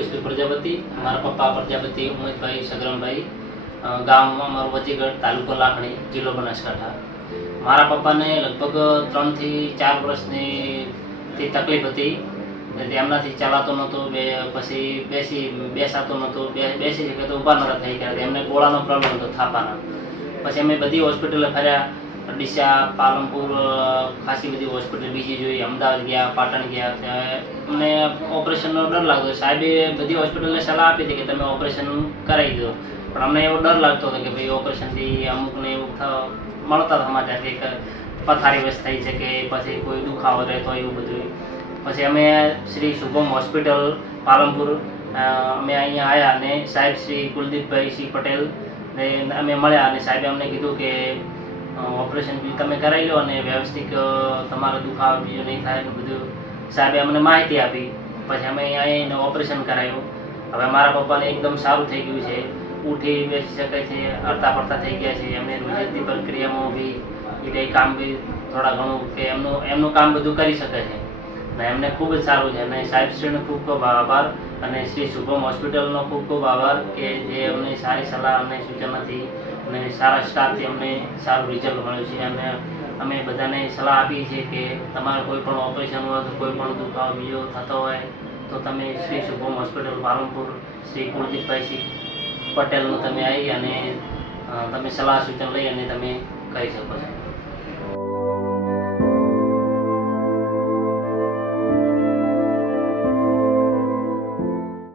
મુકેશભાઈ પ્રજાપતિ, મારા પપ્પા પ્રજાપતિ ઉમેશભાઈ સગરામભાઈ, ગામ અમારું વચીગઢ, તાલુકો લાખણી, જિલ્લો બનાસકાંઠા. મારા પપ્પાને લગભગ 3 થી 4 વર્ષની તકલીફ હતી. એમનાથી ચલાતો નહોતો, પછી બેસાતો નહોતો, બેસી શકે તો ઊભા નહોતા થઈ ગયા. એમને ગોળાનો પ્રોબ્લેમ હતો, થાપાના. પછી અમે બધી હોસ્પિટલે ફર્યા, ડીસા, પાલનપુર, ખાસી બધી હોસ્પિટલ બીજી જોઈ, અમદાવાદ ગયા, પાટણ ગયા. અમને ઓપરેશનનો ડર લાગતો. સાહેબે બધી હોસ્પિટલને સલાહ આપી હતી કે તમે ઓપરેશન કરાવી દો, પણ અમને એવો ડર લાગતો હતો કે ભાઈ ઓપરેશનથી અમુકને એવું મળતા સમાચાર કે પથારી વસ થઈ છે કે પછી કોઈ દુખાવો રહેતો એવું બધું. પછી અમે શ્રી શુભમ હોસ્પિટલ પાલનપુર અમે અહીંયા આવ્યા અને સાહેબ શ્રી કુલદીપભાઈ સિંહ પટેલ ને અમે મળ્યા અને સાહેબે અમને કીધું કે ઓપરેશન બી તમે કરાવી લો અને વ્યવસ્થિત તમારો દુખાવો બીજો નહીં થાય ને બધું સાહેબે અમને માહિતી આપી. પછી અમે અહીંયા આવીને ઓપરેશન કરાવ્યું. હવે મારા પપ્પાને એકદમ સારું થઈ ગયું છે, ઉઠી બેસી શકાય છે, હરતા ફરતા થઈ ગયા છે. એમને રોજની પ્રક્રિયામાં બી એ કંઈ કામ બી થોડા ઘણું કે એમનું કામ બધું કરી શકે છે ને એમને ખૂબ જ સારું છે. અને સાહેબશ્રીનો ખૂબ ખૂબ આભાર અને શ્રી શુભમ હોસ્પિટલનો ખૂબ ખૂબ આભાર કે જે અમને સારી સલાહ અને સૂચનાથી અને સારા સ્ટાફથી અમને સારું રિઝલ્ટ મળ્યું છે. અને અમે બધાને સલાહ આપીએ છીએ કે તમારે કોઈ પણ ઓપરેશન હોય કે કોઈ પણ દુખાવો બીજો થતો હોય તો તમે શ્રી શુભમ હોસ્પિટલ પાલનપુર શ્રી કુલદીપભાઈ સિંહ પટેલનું તમે આવી અને તમે સલાહ સૂચન લઈ અને તમે કરી શકો છો.